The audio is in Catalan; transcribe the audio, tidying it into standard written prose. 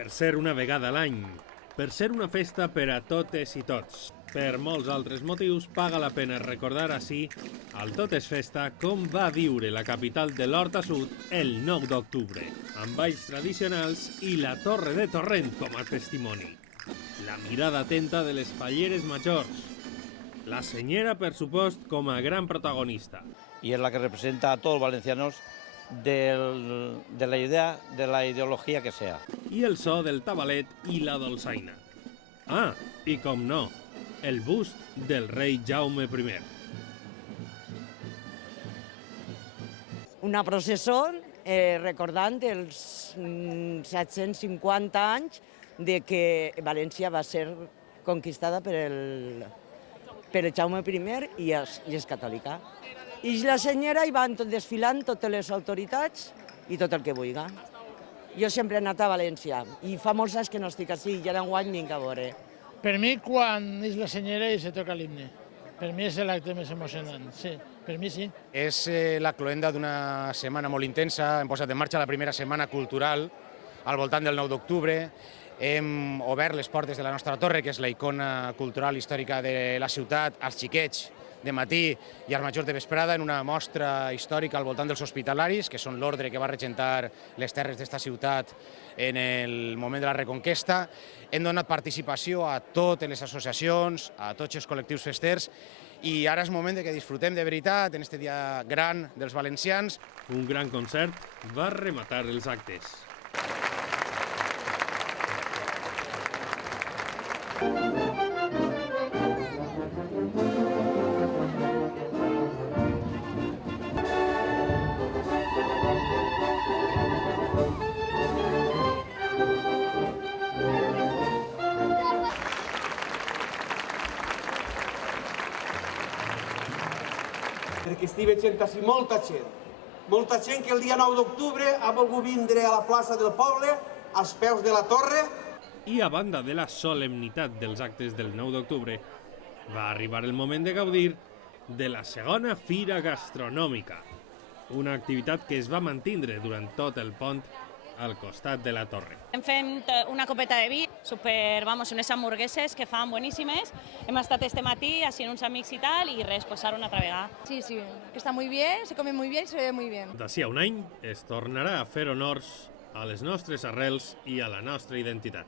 per ser una vegada a l'any, per ser una festa per a totes i tots. Per molts altres motius, paga la pena recordar així, al Tot és Festa, com va viure la capital de l'Horta Sud el 9 d'octubre, amb balls tradicionals i la Torre de Torrent com a testimoni. La mirada atenta de les falleres majors. La senyera, per supost, com a gran protagonista. Y es la que representa a todos los valencianos de la idea, de la ideología que sea. I el so del tabalet i la dolçaina. Ah, i com no, el bust del rei Jaume I. Una processó recordant els 750 anys de que València va ser conquistada per el Jaume I i és catòlica. I la senyora hi van desfilant totes les autoritats i tot el que vulgui. Jo sempre he anat a València i fa molts anys que no estic així i ara enguany vinc a veure. Per mi, quan és la senyera i se toca l'himne. Per mi és l'acte més emocionant, sí. Per mi sí. És la cloenda d'una setmana molt intensa. Hem posat en marxa la primera setmana cultural al voltant del 9 d'octubre. Hem obert les portes de la nostra torre, que és la icona cultural històrica de la ciutat, als xiquets de matí i als majors de vesprada, en una mostra històrica al voltant dels hospitalaris, que són l'ordre que va regentar les terres d'esta ciutat en el moment de la Reconquesta. Hem donat participació a totes les associacions, a tots els col·lectius festers, i ara és moment que disfrutem de veritat en aquest dia gran dels valencians. Un gran concert va rematar els actes. Perquè estic veient així molta gent que el dia 9 d'octubre ha volgut vindre a la plaça del poble, als peus de la torre. I a banda de la solemnitat dels actes del 9 d'octubre, va arribar el moment de gaudir de la segona fira gastronòmica, una activitat que es va mantindre durant tot el pont al costat de la torre. Hem fet una copeta de vi, unes hamburgueses que fan boníssimes. Hem estat este matí haciendo uns amics i tal, i res, posar una altra vegada. Sí, que está muy bien, se come muy bien y se ve muy bien. D'ací a un any es tornarà a fer honors a les nostres arrels i a la nostra identitat.